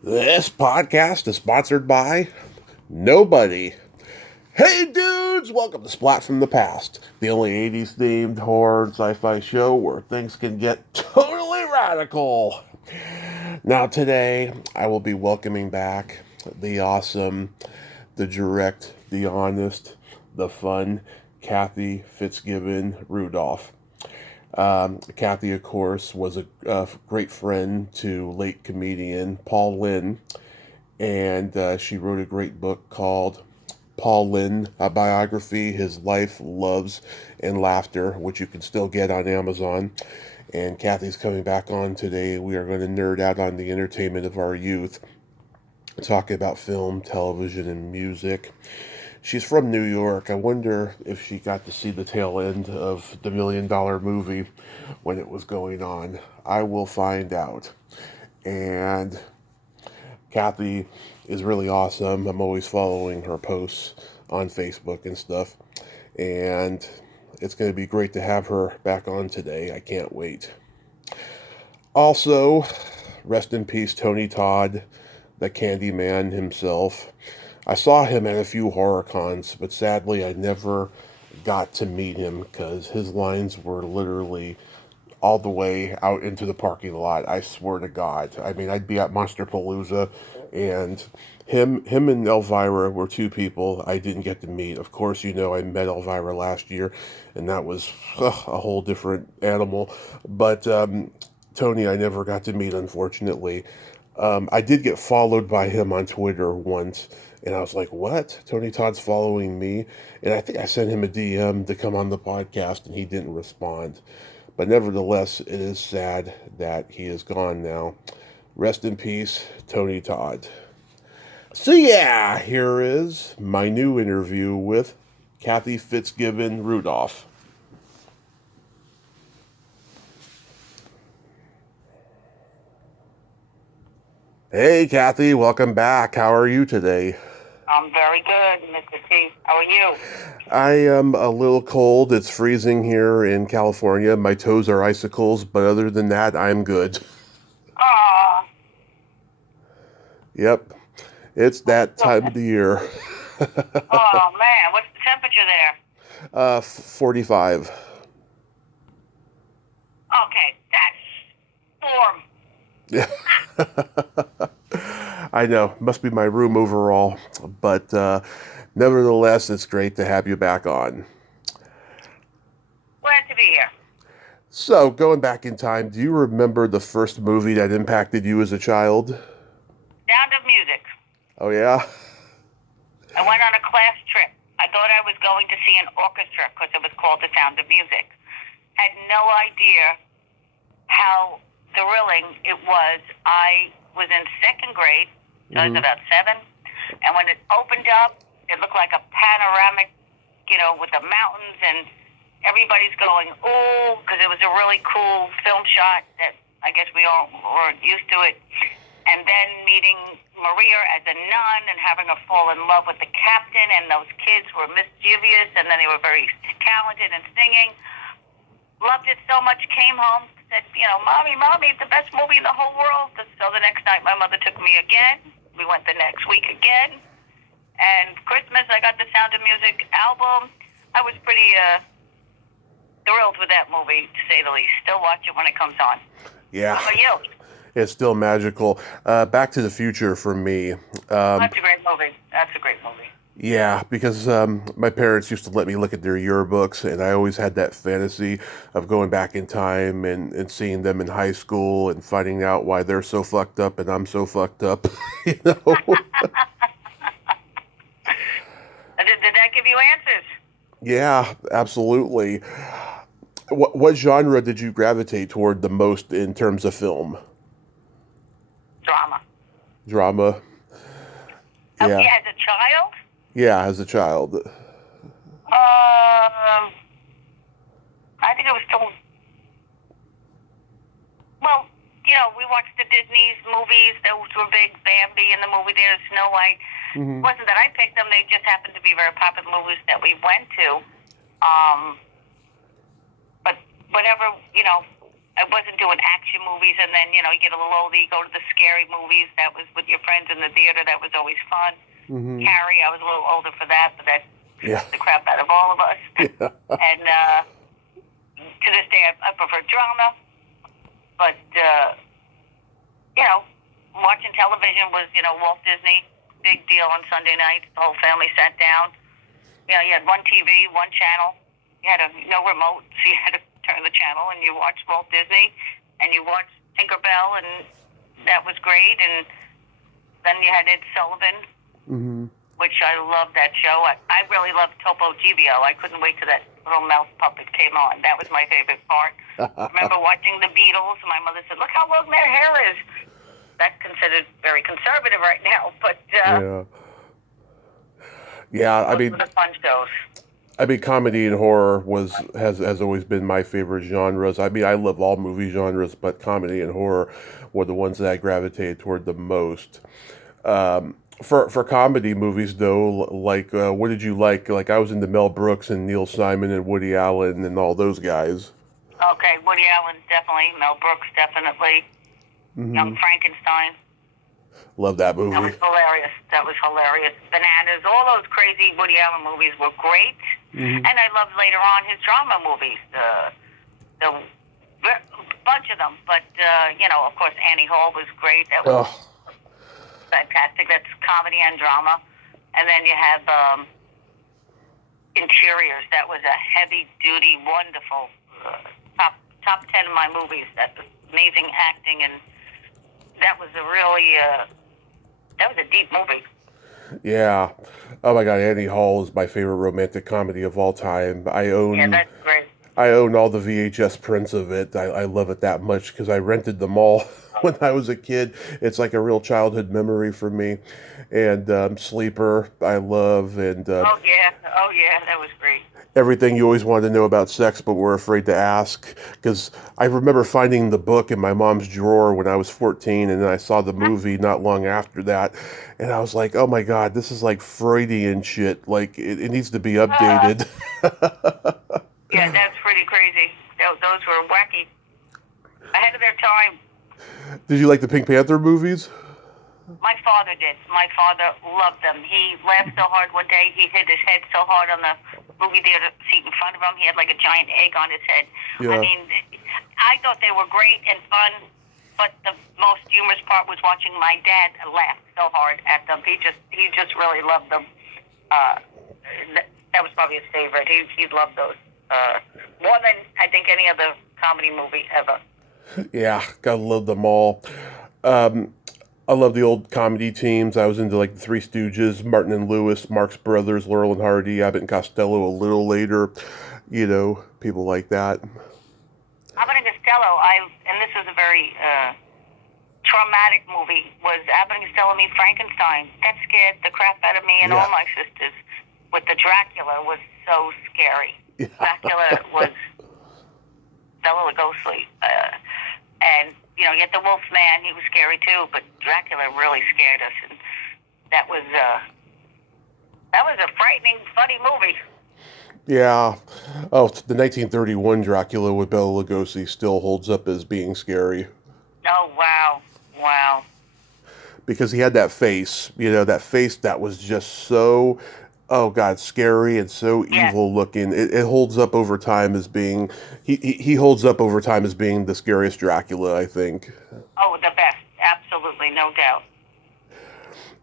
This podcast is sponsored by nobody. Hey dudes, welcome to Splat from the Past, the only 80s themed horror and sci-fi show where things can get totally radical. Now today, I will be welcoming back the awesome, the direct, the honest, the fun, Cathy Fitzgibbon-Rudolph. Cathy, of course, was a great friend to late comedian Paul Lynde, and she wrote a great book called Paul Lynde, a biography, his life, loves, and laughter, which you can still get on Amazon. And Cathy's coming back on today. We are going to nerd out on the entertainment of our youth, talking about film, television, and music. She's from New York. I wonder if she got to see the tail end of the $1 Million Movie when it was going on. I will find out. And Cathy is really awesome. I'm always following her posts on Facebook and stuff. And it's going to be great to have her back on today. I can't wait. Also, rest in peace, Tony Todd, the Candyman himself. I saw him at a few horror cons, but sadly I never got to meet him because his lines were literally all the way out into the parking lot. I swear to God. I mean, I'd be at Monsterpalooza, and him and Elvira were two people I didn't get to meet. Of course, you know I met Elvira last year, and that was a whole different animal. But Tony, I never got to meet, unfortunately. I did get followed by him on Twitter once, and I was like, what? Tony Todd's following me? And I think I sent him a DM to come on the podcast, and he didn't respond. But nevertheless, it is sad that he is gone now. Rest in peace, Tony Todd. So yeah, here is my new interview with Cathy Fitzgibbon-Rudolph. Hey, Cathy, welcome back. How are you today? I'm very good, Mr. T. How are you? I am a little cold. It's freezing here in California. My toes are icicles, but other than that, I'm good. Oh, Yep, it's that so, time of the year. oh man, what's the temperature there? 45. Okay, that's warm. Yeah. I know. Must be my room overall. But nevertheless, it's great to have you back on. Glad to be here. So, going back in time, do you remember the first movie that impacted you as a child? Sound of Music. Oh, yeah? I went on a class trip. I thought I was going to see an orchestra because it was called The Sound of Music. Had no idea how thrilling it was. I was in second grade, so I was about 7, and when it opened up, it looked like a panoramic, with the mountains, and everybody's going, ooh, because it was a really cool film shot that I guess we all were used to it. And then meeting Maria as a nun and having her fall in love with the captain, and those kids were mischievous, and then they were very talented in singing. Loved it so much, came home, said, Mommy, it's the best movie in the whole world. So the next night my mother took me again. We went the next week again. And Christmas, I got the Sound of Music album. I was pretty thrilled with that movie, to say the least. Still watch it when it comes on. Yeah. How about you? It's still magical. Back to the Future for me. That's a great movie. That's a great movie. Yeah, because my parents used to let me look at their yearbooks, and I always had that fantasy of going back in time and seeing them in high school and finding out why they're so fucked up and I'm so fucked up. you know? Did that give you answers? Yeah, absolutely. What genre did you gravitate toward the most in terms of film? Drama. Drama. Yeah. Yeah, as a child? Yeah, as a child. I think it was still. Well, we watched the Disney movies. Those were big. Bambi in the movie theater, Snow White. It wasn't that I picked them. They just happened to be very popular movies that we went to. But whatever, I wasn't doing action movies, and then, you get a little older, you go to the scary movies. That was with your friends in the theater. That was always fun. Mm-hmm. Carrie, I was a little older for that, but that scared the crap out of all of us. Yeah. And to this day, I prefer drama. But, watching television was, Walt Disney, big deal on Sunday nights. The whole family sat down. You had one TV, one channel. You had no remote, so you had to turn the channel, and you watched Walt Disney, and you watched Tinkerbell, and that was great. And then you had Ed Sullivan, which I loved that show. I really loved Topo Gibio. I couldn't wait till that little mouse puppet came on. That was my favorite part. I remember watching the Beatles, and my mother said, "Look how long their hair is." That's considered very conservative right now, but I mean, those were the fun shows. I mean, comedy and horror has always been my favorite genres. I mean, I love all movie genres, but comedy and horror were the ones that I gravitated toward the most. For comedy movies, though, like what did you like? Like, I was into Mel Brooks and Neil Simon and Woody Allen and all those guys. Okay, Woody Allen definitely, Mel Brooks definitely, Young Frankenstein. Love that movie. That was hilarious. Bananas, all those crazy Woody Allen movies were great. And I loved later on his drama movies, the bunch of them. But, of course, Annie Hall was great. That was fantastic. That's comedy and drama. And then you have Interiors. That was a heavy-duty, wonderful, top 10 of my movies. That's amazing acting, and that was a really... that was a deep movie. Yeah. Oh my God, Annie Hall is my favorite romantic comedy of all time. Yeah, that's great. I own all the VHS prints of it. I love it that much because I rented them all when I was a kid. It's like a real childhood memory for me. And Sleeper, I love. And oh yeah, that was great. Everything you always wanted to know about sex but were afraid to ask, because I remember finding the book in my mom's drawer when I was 14, and then I saw the movie not long after that, and I was like, oh my God, this is like Freudian shit. Like, it needs to be updated. Yeah, that's pretty crazy. Those were wacky, ahead of their time. Did you like the Pink Panther movies? My father did. My father loved them. He laughed so hard one day, he hit his head so hard on the movie theater seat in front of him, he had like a giant egg on his head. Yeah. I mean, I thought they were great and fun, but the most humorous part was watching my dad laugh so hard at them. He just really loved them. That was probably his favorite. He loved those more than I think any other comedy movie ever. Yeah, gotta love them all. I love the old comedy teams. I was into like the Three Stooges, Martin and Lewis, Marx Brothers, Laurel and Hardy, Abbott and Costello a little later. People like that. Abbott and Costello, and this was a very traumatic movie, was Abbott and Costello Meet Frankenstein. That scared the crap out of me and all my sisters. With the Dracula was so scary. Yeah. Dracula was Bela Lugosi. And you get the Wolfman, he was scary too, but Dracula really scared us, and that was a frightening, funny movie. Yeah. Oh, the 1931 Dracula with Bela Lugosi still holds up as being scary. Oh, wow. Because he had that face, that face that was just so, oh God, scary and so evil looking. It holds up over time as being, he holds up over time as being the scariest Dracula, I think. Oh, the best. Absolutely, no doubt.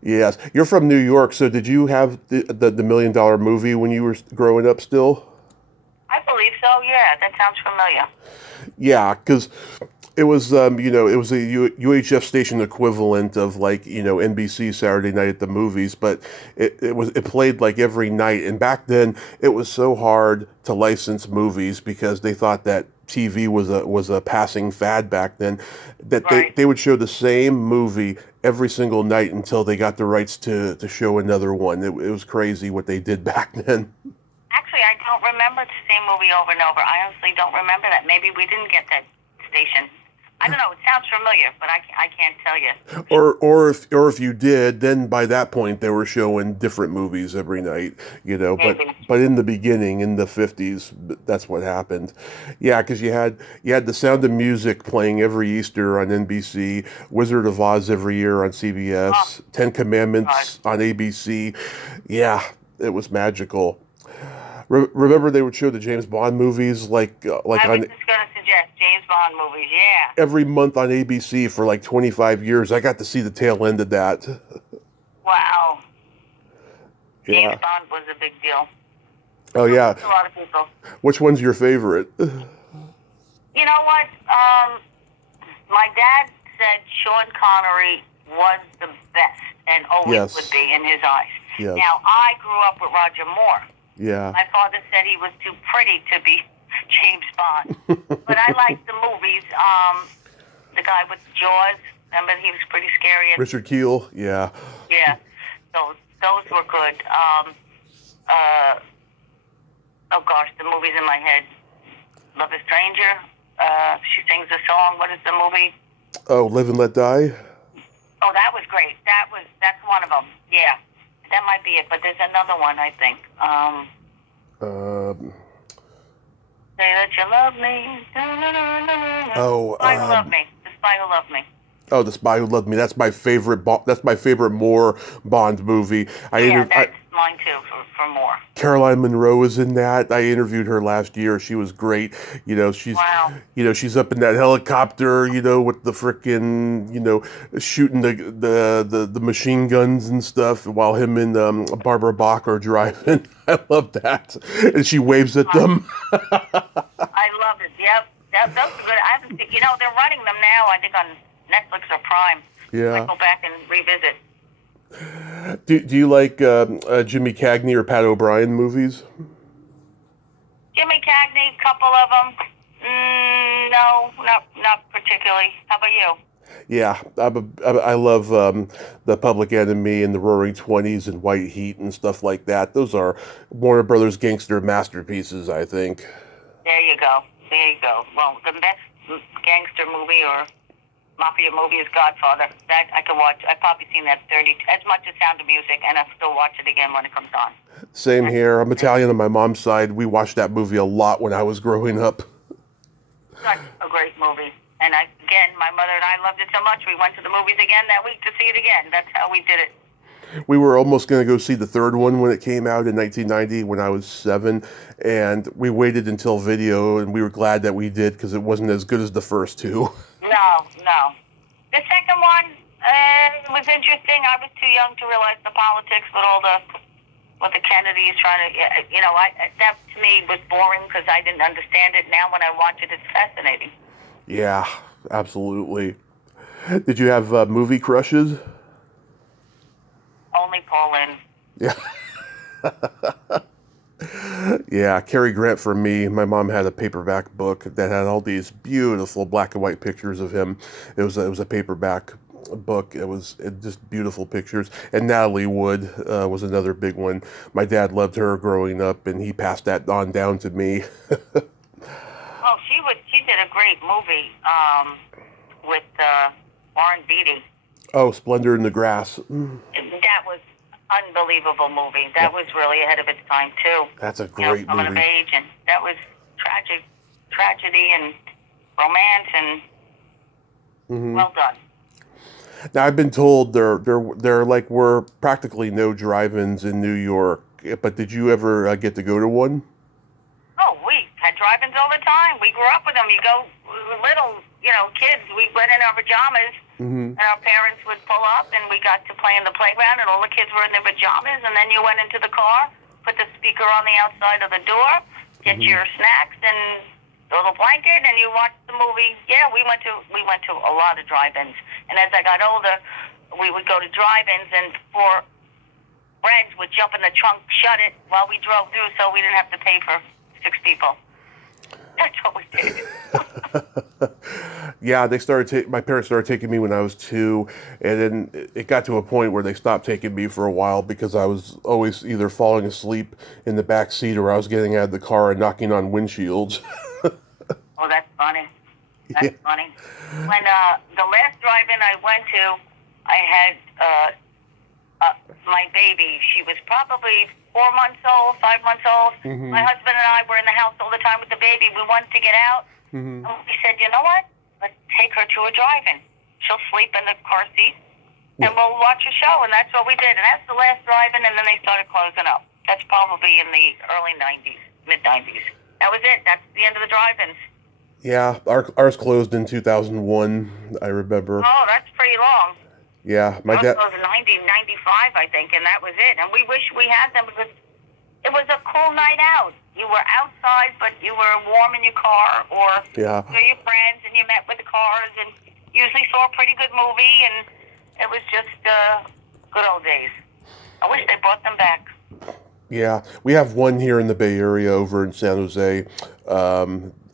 Yes. You're from New York, so did you have the $1 Million Movie when you were growing up still? I believe so, yeah. That sounds familiar. Yeah, because it was, it was a UHF station equivalent of like, NBC Saturday Night at the Movies, but it played like every night. And back then it was so hard to license movies because they thought that TV was a passing fad back then, that they would show the same movie every single night until they got the rights to show another one. It was crazy what they did back then. Actually, I don't remember the same movie over and over. I honestly don't remember that. Maybe we didn't get that station I don't know. It sounds familiar, but I can't tell you. Or if you did, then by that point they were showing different movies every night, But Maybe. in the beginning, in the 50s, that's what happened. Yeah, because you had The Sound of Music playing every Easter on NBC, Wizard of Oz every year on Oh, CBS, Ten God. Commandments on ABC. Yeah, it was magical. Remember they would show the James Bond movies like I was on just going to suggest James Bond movies. Yeah. every month on ABC for like 25 years. I got to see the tail end of that. Wow. James Yeah. Bond was a big deal. Oh yeah. To a lot of people. Which one's your favorite? You know what? My dad said Sean Connery was the best and always Yes. would be in his eyes. Yes. Now, I grew up with Roger Moore. Yeah. My father said he was too pretty to be James Bond. But I liked the movies. The guy with Jaws, remember, he was pretty scary. Richard Kiel. Yeah. Yeah, those were good. Oh gosh, the movie's in my head. Love a Stranger. She sings a song. What is the movie? Oh, Live and Let Die. Oh, that was great. That's one of them. Yeah, that might be it. But there's another one, I think. Say that you love me. Oh. Spy Who Loved Me. The Spy Who Loved Me. Oh, The Spy Who Loved Me. That's my favorite. That's my favorite Moore Bond movie. That's mine too. For more. Caroline Munro is in that. I interviewed her last year. She was great. She's Wow. She's up in that helicopter, with the frickin', shooting the machine guns and stuff while him and Barbara Bach are driving. I love that. And she waves at them. I love it. Yep. That's good. I haven't seen, they're running them now, I think, on Netflix or Prime. Yeah. I go back and revisit. Do you like Jimmy Cagney or Pat O'Brien movies? Jimmy Cagney, couple of them. No, not particularly. How about you? Yeah, I love The Public Enemy and The Roaring Twenties and White Heat and stuff like that. Those are Warner Brothers gangster masterpieces, I think. There you go. Well, the best gangster movie or mafia movie is Godfather. That I can watch. I've probably seen that as much as Sound of Music, and I'll still watch it again when it comes on. Same here. I'm Italian on my mom's side. We watched that movie a lot when I was growing up. Such a great movie. And my mother and I loved it so much, we went to the movies again that week to see it again. That's how we did it. We were almost going to go see the third one when it came out in 1990 when I was 7, and we waited until video, and we were glad that we did because it wasn't as good as the first two. No. The second one was interesting. I was too young to realize the politics with the Kennedys trying to, that to me was boring because I didn't understand it. Now when I watch it, it's fascinating. Yeah, absolutely. Did you have movie crushes? Only Pauline. Yeah. Yeah, Cary Grant for me. My mom had a paperback book that had all these beautiful black and white pictures of him. It was a paperback book. It just beautiful pictures. And Natalie Wood was another big one. My dad loved her growing up, and he passed that on down to me. Well, she did a great movie with Warren Beatty. Oh, Splendor in the Grass. That was unbelievable movie. That was really ahead of its time too. That's a great coming movie. of age, and that was tragedy and romance, and well done. Now I've been told there were practically no drive-ins in New York. But did you ever get to go to one? Oh, we had drive-ins all the time. We grew up with them. You go, little, kids. We went in our pajamas, and our parents would pull up, and we got to play in the playground, and all the kids were in their pajamas, and then you went into the car, put the speaker on the outside of the door, get your snacks and a little blanket, and you watched the movie. Yeah, we went to a lot of drive-ins, and as I got older, we would go to drive-ins, and 4 friends would jump in the trunk, shut it while we drove through, so we didn't have to pay for 6 people. That's what we did. Yeah, my parents started taking me when I was 2, and then it got to a point where they stopped taking me for a while because I was always either falling asleep in the back seat or I was getting out of the car and knocking on windshields. Oh, that's funny. That's funny. When the last drive-in I went to, I had my baby. She was probably 4 months old, 5 months old. Mm-hmm. My husband and I were in the house all the time with the baby. We wanted to get out. Mm-hmm. And we said, you know what? Let's take her to a drive-in. She'll sleep in the car seat, and we'll watch a show. And that's what we did. And that's the last drive-in, and then they started closing up. That's probably in the early 90s, mid-90s. That was it. That's the end of the drive-ins. Yeah, ours closed in 2001, I remember. Oh, that's pretty long. Yeah, my dad. It was 1995, I think, and that was it. And we wish we had them because it was a cool night out. You were outside, but you were warm in your car, or Yeah. with your friends, and you met with the cars, and usually saw a pretty good movie, and it was just good old days. I wish they brought them back. Yeah, we have one here in the Bay Area over in San Jose.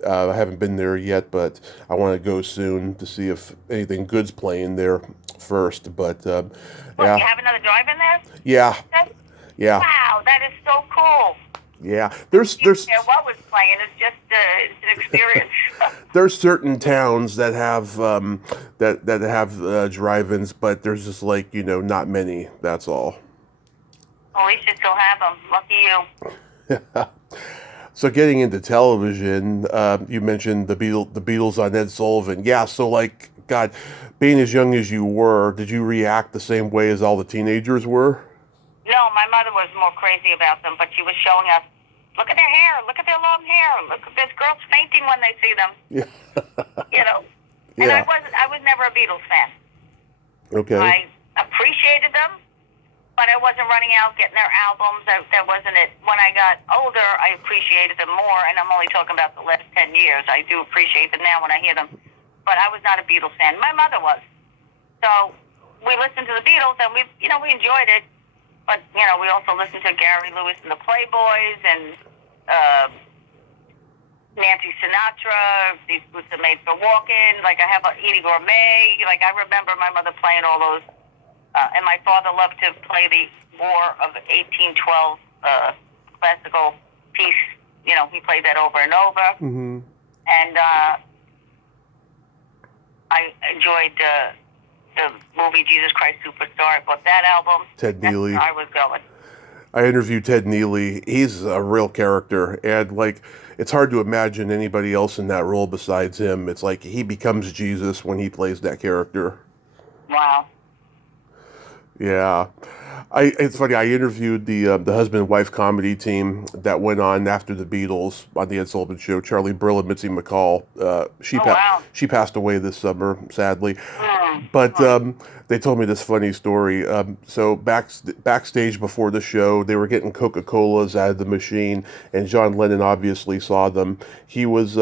I haven't been there yet, but I want to go soon to see if anything good's playing there first. But What, yeah, you have another drive-in there? yeah, yeah, Wow, that is so cool. yeah. There's Yeah, what was playing is just it's an experience. there's certain towns that have that have drive-ins, but there's just like not many. That's all. Well, at least you still have them. Lucky you. So getting into television, you mentioned the Beatles on Ed Sullivan. Yeah, so like, God, being as young as you were, did you react the same way as all the teenagers were? No, my mother was more crazy about them, but she was showing us, look at their hair, look at their long hair, look at this girl's fainting when they see them. Yeah. And Yeah. I was never a Beatles fan. Okay. I appreciated them, but I wasn't running out getting their albums. That wasn't it. When I got older, I appreciated them more, and I'm only talking about the last 10 years. I do appreciate them now when I hear them, but I was not a Beatles fan. My mother was. So we listened to the Beatles, and we enjoyed it, but, we also listened to Gary Lewis and the Playboys, and Nancy Sinatra, These Boots Are Made for Walking. Like, I have Edie Gourmet. Like, I remember my mother playing all those. And my father loved to play the War of 1812 classical piece. He played that over and over. Mm-hmm. And I enjoyed the movie Jesus Christ Superstar. I bought that album. Ted Neely. That's where I was going. I interviewed Ted Neely. He's a real character, and like, it's hard to imagine anybody else in that role besides him. It's like he becomes Jesus when he plays that character. Wow. Yeah, it's funny. I interviewed the husband and wife comedy team that went on after the Beatles on the Ed Sullivan Show. Charlie Brill and Mitzi McCall. She passed away this summer, sadly. But they told me this funny story. So backstage before the show, they were getting Coca-Colas out of the machine, and John Lennon obviously saw them. He was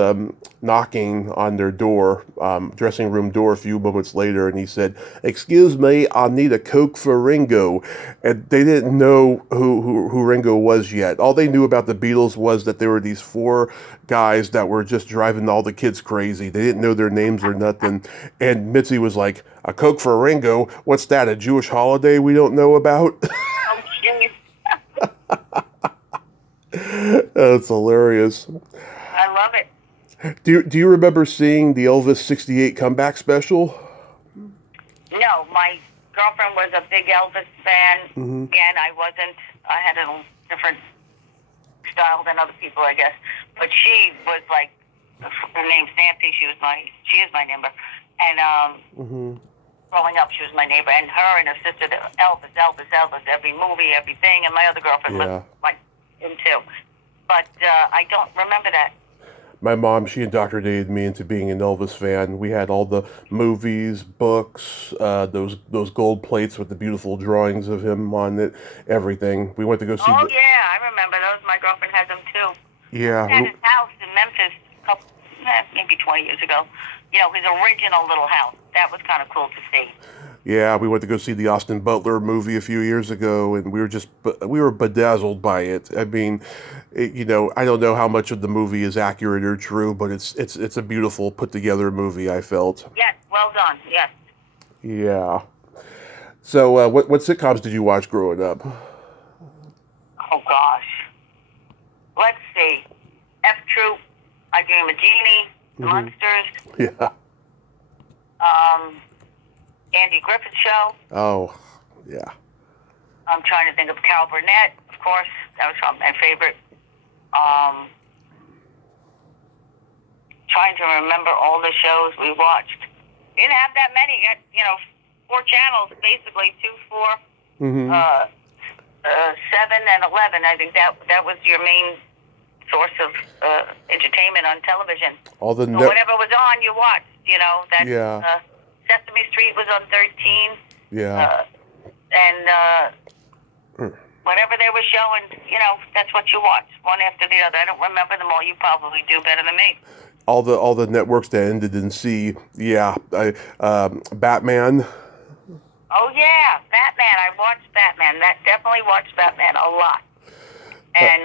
knocking on their door, dressing room door, a few moments later, and he said, "Excuse me, I need a Coke for Ringo." And they didn't know who Ringo was yet. All they knew about the Beatles was that there were these four guys that were just driving all the kids crazy. They didn't know their names or nothing. And Mitzi was like, "A Coke for Ringo? What's that, a Jewish holiday we don't know about?" Oh, jeez. That's hilarious. I love it. Do you remember seeing the Elvis '68 comeback special? No, my girlfriend was a big Elvis fan. Mm-hmm. Again, I wasn't. I had a different style than other people, I guess. But she was like, her name's Nancy. She is my neighbor. And growing up, she was my neighbor. And her and her sister, Elvis, every movie, everything. And my other girlfriend was like him too. But I don't remember that. My mom, she indoctrinated me into being an Elvis fan. We had all the movies, books, those gold plates with the beautiful drawings of him on it, everything. We went to go see. Oh, yeah, I remember those. My girlfriend has them too. Yeah. He had his house in Memphis maybe 20 years ago. His original little house. That was kind of cool to see. Yeah, we went to go see the Austin Butler movie a few years ago, and we were bedazzled by it. I mean, I don't know how much of the movie is accurate or true, but it's a beautiful put together movie, I felt. Yes, well done. Yes. Yeah. So, what sitcoms did you watch growing up? Oh gosh. Let's see. F Troop. I Dream of Jeannie. The Munsters. Yeah. Andy Griffith Show. Oh, yeah. I'm trying to think of Carol Burnett, of course. That was my favorite. Trying to remember all the shows we watched. You didn't have that many. You got, 4 channels, basically, 2, 4, 7, and 11. I think that was your main source of entertainment on television. All the whatever was on, you watched. Yeah. Sesame Street was on 13. Yeah. Whatever they were showing, that's what you watched, one after the other. I don't remember them all. You probably do better than me. All the networks that ended in C. Yeah. Batman. Oh, yeah. Batman. I watched Batman. Definitely watched Batman a lot. And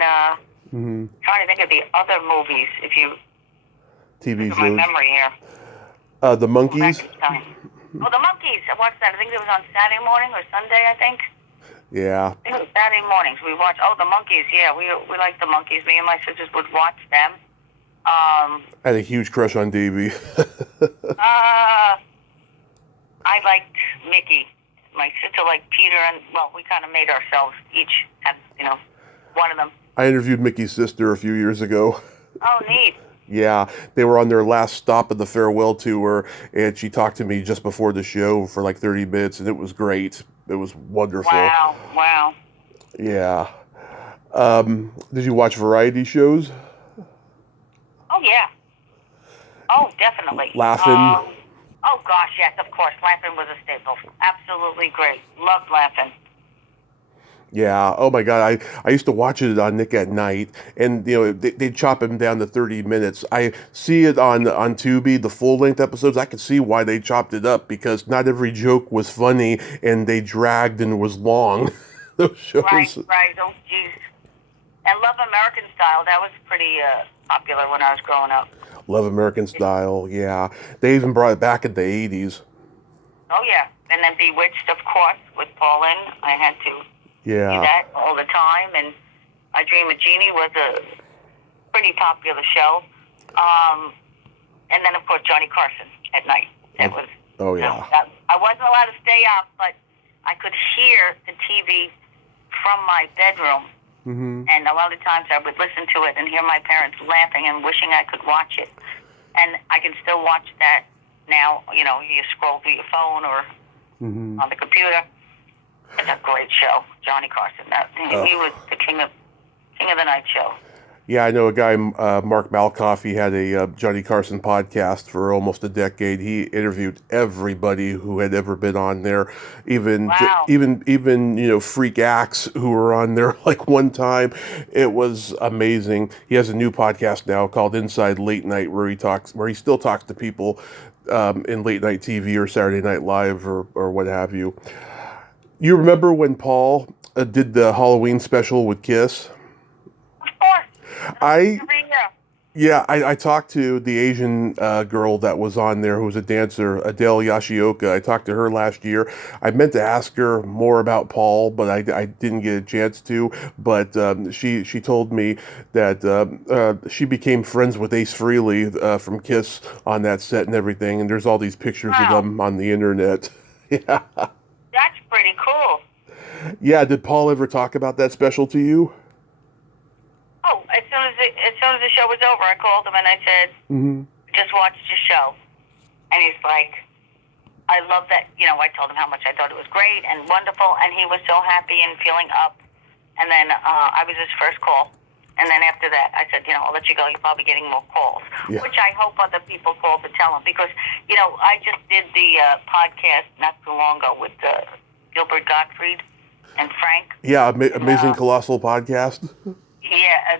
trying to think of the other movies, if you... TV shows. My memory here. The Monkeys. Oh, the Monkeys. I watched that. I think it was on Saturday morning or Sunday, I think. Yeah. I think it was Saturday mornings. We watched, the Monkeys. Yeah, we liked the Monkeys. Me and my sisters would watch them. I had a huge crush on Davy. I liked Mickey. My sister liked Peter, and, we kind of made ourselves each have, one of them. I interviewed Mickey's sister a few years ago. Oh, neat. Yeah, they were on their last stop of the farewell tour, and she talked to me just before the show for like 30 minutes, and it was great. It was wonderful. Wow. Yeah. Did you watch variety shows? Oh, yeah. Oh, definitely. Laugh-In? Oh, gosh, yes, of course. Laugh-In was a staple. Absolutely great. Loved Laugh-In. Yeah. Oh my God. I used to watch it on Nick at Night, and they chop him down to 30 minutes. I see it on Tubi, the full length episodes. I could see why they chopped it up, because not every joke was funny, and they dragged and was long. Those shows. Right. Oh, geez. And Love American Style. That was pretty popular when I was growing up. Love American Style. Yeah. They even brought it back in the 80s. Oh yeah. And then Bewitched, of course, with Paulin. I had to. Yeah. Do that all the time, and I Dream of Jeannie was a pretty popular show. And then, of course, Johnny Carson at night. That was. Oh yeah. I wasn't allowed to stay up, but I could hear the TV from my bedroom, and a lot of times I would listen to it and hear my parents laughing and wishing I could watch it. And I can still watch that now. You scroll through your phone or on the computer. It's a great show, Johnny Carson. He was the king of the night show. Yeah, I know a guy, Mark Malkoff. He had a Johnny Carson podcast for almost a decade. He interviewed everybody who had ever been on there, even freak acts who were on there like one time. It was amazing. He has a new podcast now called Inside Late Night, where he still talks to people in late night TV or Saturday Night Live or what have you. You remember when Paul did the Halloween special with Kiss? Of course. I talked to the Asian girl that was on there who was a dancer, Adele Yashioka. I talked to her last year. I meant to ask her more about Paul, but I didn't get a chance to. But she told me that she became friends with Ace Frehley from Kiss on that set and everything. And there's all these pictures of them on the internet. Yeah. That's pretty cool. Yeah, did Paul ever talk about that special to you? Oh, as soon as the show was over, I called him and I said, just watched your show. And he's like, I love that, I told him how much I thought it was great and wonderful, and he was so happy and feeling up. And then I was his first call. And then after that, I said, I'll let you go. You're probably getting more calls, which I hope other people call to tell him. Because, I just did the podcast not too long ago with Gilbert Gottfried and Frank. Yeah, Amazing Colossal Podcast. Yeah,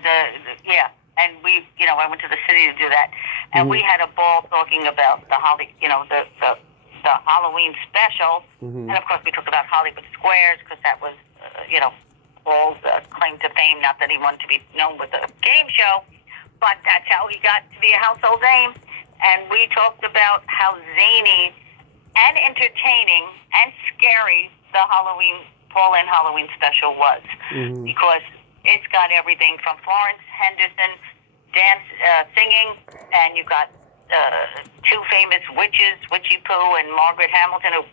and we, I went to the city to do that, and we had a ball talking about the Halloween special, and of course we talked about Hollywood Squares because that was, Paul's claim to fame. Not that he wanted to be known with a game show, but that's how he got to be a household name. And we talked about how zany and entertaining and scary the Paul and Halloween special was, because it's got everything from Florence Henderson singing, and you've got two famous witches, Witchy Pooh and Margaret Hamilton, who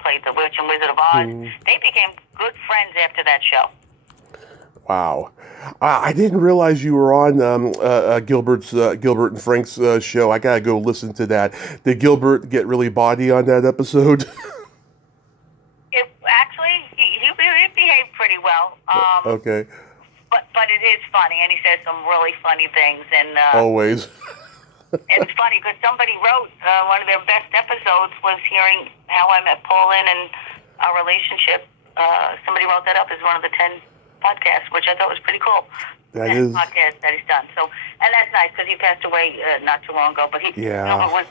played the Witch and Wizard of Oz. They became good friends after that show. Wow. I didn't realize you were on Gilbert and Frank's show. I gotta go listen to that. Did Gilbert get really bawdy on that episode? He behaved pretty well. Okay. But it is funny, and he says some really funny things. And always. it's funny because somebody wrote one of their best episodes was hearing how I met Paulin and our relationship. Somebody wrote that up as one of the 10 podcasts, which I thought was pretty cool. That is podcast that he's done. So, and that's nice because he passed away not too long ago. But it was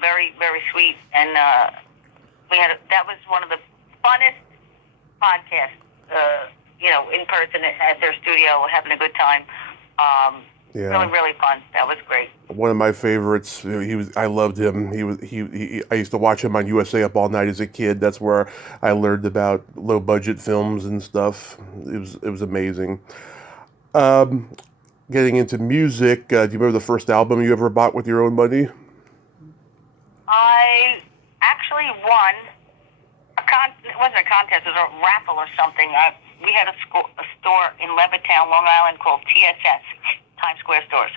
very, very sweet, and that was one of the funnest podcasts. In person at their studio, having a good time. Really, really fun. That was great. One of my favorites. I loved him. I used to watch him on USA Up All Night as a kid. That's where I learned about low budget films and stuff. It was amazing. Getting into music. Do you remember the first album you ever bought with your own money? I actually won it wasn't a contest. It was a raffle or something. We had a store in Levittown, Long Island, called TSS, Times Square Stores.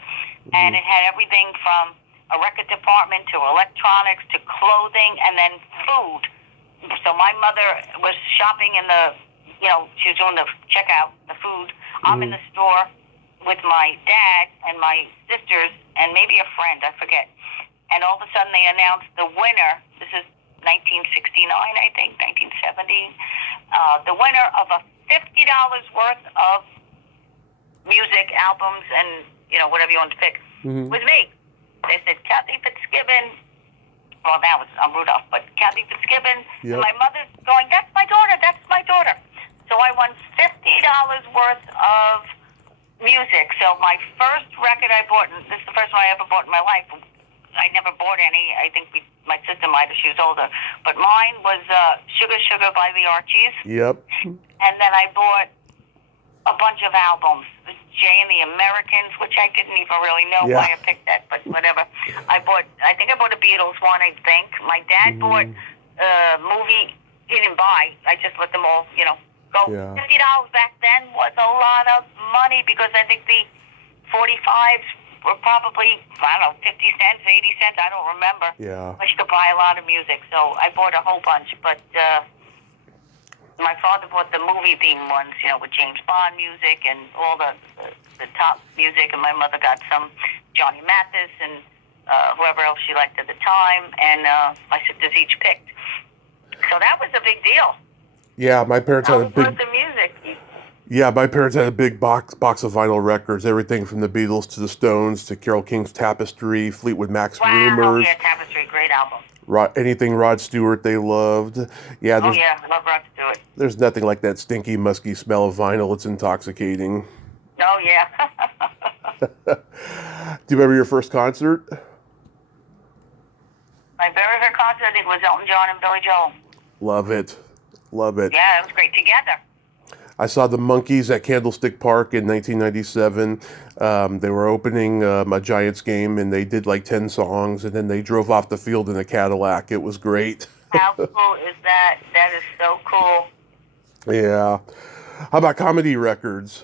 And it had everything from a record department to electronics to clothing and then food. So my mother was shopping in she was doing the checkout, the food. I'm in the store with my dad and my sisters and maybe a friend, I forget. And all of a sudden they announced the winner. This is 1969, I think, 1970. The winner of a $50 worth of music, albums, and whatever you want to pick was me. They said Cathy Fitzgibbon. Well, now I'm Rudolph, but Cathy Fitzgibbon. Yep. And my mother's going, "That's my daughter. That's my daughter." So I won $50 worth of music. So my first record I bought, and this is the first one I ever bought in my life. I never bought any. I think my sister might have. She was older. But mine was Sugar Sugar by the Archies. Yep. And then I bought a bunch of albums. Jay and the Americans, which I didn't even really know why I picked that, but whatever. I think I bought a Beatles one, I think. My dad bought a movie. He didn't buy. I just let them all, go. Yeah. $50 back then was a lot of money because I think the 45s were probably, 50 cents, 80 cents, I don't remember. Yeah. But you could buy a lot of music, so I bought a whole bunch. But my father bought the movie-themed ones, with James Bond music and all the top music, and my mother got some Johnny Mathis and whoever else she liked at the time, and my sisters each picked. So that was a big deal. Yeah, my parents had a big... the music. Yeah, my parents had a big box of vinyl records, everything from the Beatles to the Stones to Carole King's Tapestry, Fleetwood Mac's Rumours. Yeah, Tapestry, great album. Anything Rod Stewart they loved. Yeah, I love Rod Stewart. There's nothing like that stinky, musky smell of vinyl. It's intoxicating. Oh, yeah. Do you remember your first concert? My very first concert, I think, was Elton John and Billy Joel. Love it. Yeah, it was great. Together. I saw the Monkees at Candlestick Park in 1997. They were opening a Giants game, and they did like 10 songs, and then they drove off the field in a Cadillac. It was great. How cool is that? That is so cool. Yeah. How about comedy records?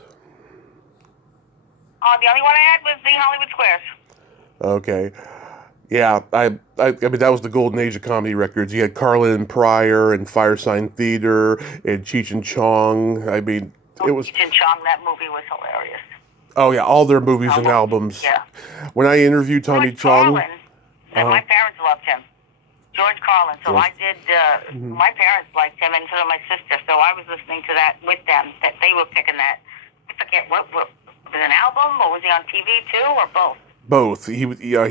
The only one I had was the Hollywood Squares. Okay. Yeah, I mean, that was the golden age of comedy records. You had Carlin and Pryor and Firesign Theater and Cheech and Chong. I mean, it was... Cheech and Chong, that movie was hilarious. Oh, yeah, all their movies and albums. Yeah. When I interviewed Tommy Chong... Carlin, and my parents loved him. George Carlin. So I did... My parents liked him, and so did my sister. So I was listening to that with them, that they were picking that. I forget, what was it an album, or was he on TV too, or both? Both. He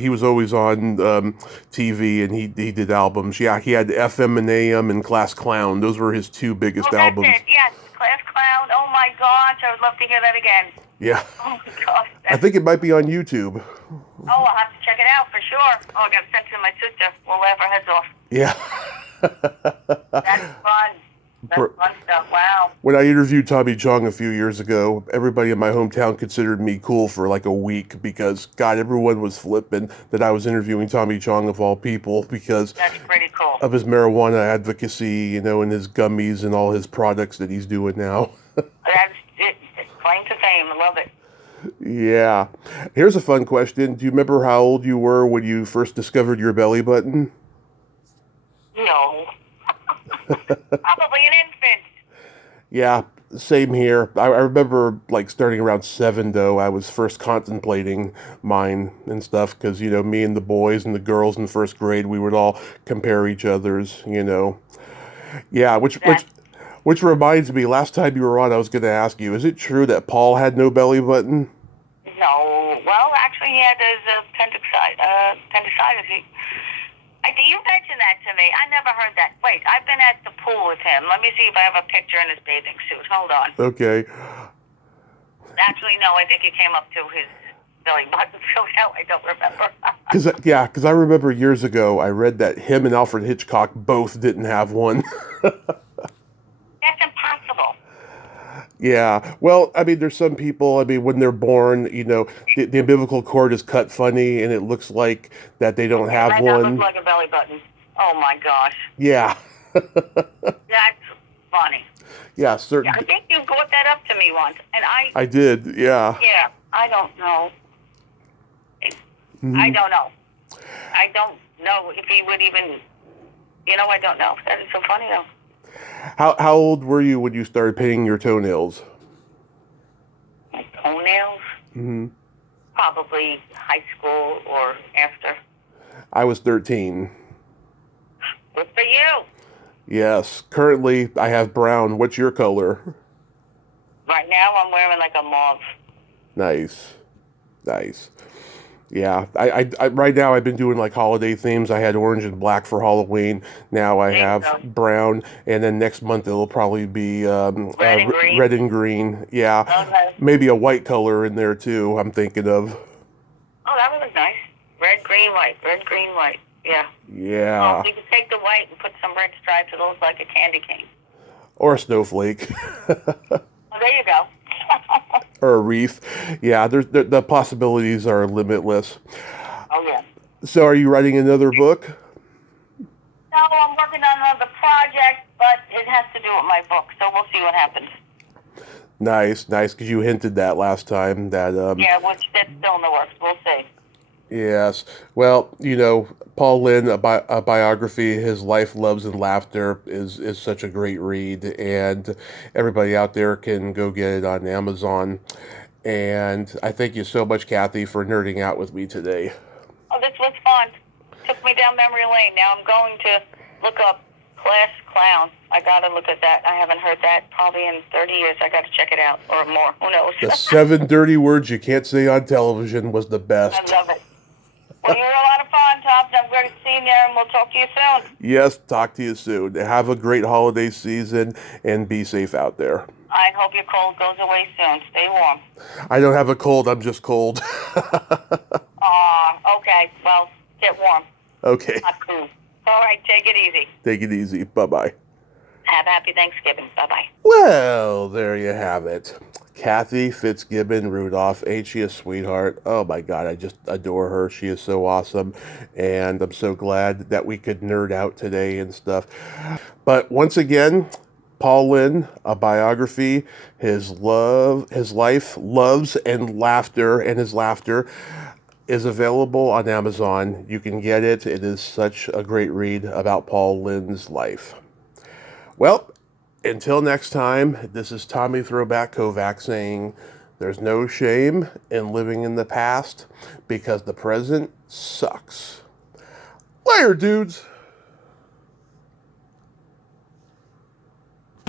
was always on TV, and he did albums. Yeah, he had FM and AM and Class Clown. Those were his two biggest albums. That's it. Yes, Class Clown. Oh my gosh, I would love to hear that again. Yeah. Oh my gosh. I think it might be on YouTube. Oh, I'll have to check it out for sure. Oh, I got to send it to my sister. We'll laugh our heads off. Yeah. That's fun. That's fun stuff. Wow. When I interviewed Tommy Chong a few years ago, everybody in my hometown considered me cool for like a week because, God, everyone was flipping that I was interviewing Tommy Chong of all people because That's pretty cool. of his marijuana advocacy, and his gummies and all his products that he's doing now. That's it. Claim to fame. I love it. Yeah. Here's a fun question. Do you remember how old you were when you first discovered your belly button? No. Probably an infant. Yeah, same here. I remember like starting around 7 though. I was first contemplating mine and stuff because me and the boys and the girls in first grade, we would all compare each other's. Yeah, which reminds me, last time you were on, I was going to ask you, is it true that Paul had no belly button? No. Well, actually, he had his appendicitis. You mentioned that to me. I never heard that. Wait, I've been at the pool with him. Let me see if I have a picture in his bathing suit. Hold on. Okay. Actually, no, I think he came up to his belly button, so no, I don't remember. Because I remember years ago, I read that him and Alfred Hitchcock both didn't have one. That's impossible. Yeah. Well, I mean, there's some people, when they're born, the umbilical cord is cut funny and it looks like that they don't have That one. looks like a belly button. Oh, my gosh. Yeah. That's funny. Yeah, certain. I think you brought that up to me once, and I did, yeah. Yeah, I don't know. Mm-hmm. I don't know. I don't know if he would even, I don't know. That is so funny, though. How old were you when you started painting your toenails? My toenails? Mm-hmm. Probably high school or after. I was 13. Good for you. Yes. Currently, I have brown. What's your color? Right now, I'm wearing like a mauve. Nice. Yeah, I right now I've been doing like holiday themes. I had orange and black for Halloween. Now I have brown, and then next month it'll probably be red and green. Yeah, okay. Maybe a white color in there too. I'm thinking of. Oh, that would look nice. Red, green, white. Red, green, white. Yeah. Yeah. Oh, you could take the white and put some red stripes. It looks like a candy cane. Or a snowflake. Oh, there you go. Or a wreath. Yeah, the possibilities are limitless. Oh, yeah. So are you writing another book? No, I'm working on another project, but it has to do with my book, so we'll see what happens. Nice, because you hinted that last time. That yeah, that's still in the works. We'll see. Yes. Well, Paul Lynde, a biography, His Life, Loves, and Laughter is such a great read, and everybody out there can go get it on Amazon. And I thank you so much, Cathy, for nerding out with me today. Oh, this was fun. Took me down memory lane. Now I'm going to look up Class Clown. I got to look at that. I haven't heard that probably in 30 years. I got to check it out, or more. Who knows? The 7 dirty words you can't say on television was the best. I love it. Well, you were a lot of fun, Tops. I'm great seeing you, and we'll talk to you soon. Yes, talk to you soon. Have a great holiday season, and be safe out there. I hope your cold goes away soon. Stay warm. I don't have a cold. I'm just cold. Okay. Well, get warm. Okay. Not cool. All right, take it easy. Take it easy. Bye-bye. Have a happy Thanksgiving. Bye-bye. Well, there you have it. Cathy Fitzgibbon-Rudolph. Ain't she a sweetheart? Oh my God, I just adore her. She is so awesome. And I'm so glad that we could nerd out today and stuff. But once again, Paul Lynde, a biography, his life, loves, and his laughter is available on Amazon. You can get it. It is such a great read about Paul Lynde's life. Well, until next time, this is Tommy Throwback Kovac saying there's no shame in living in the past because the present sucks. Later, dudes.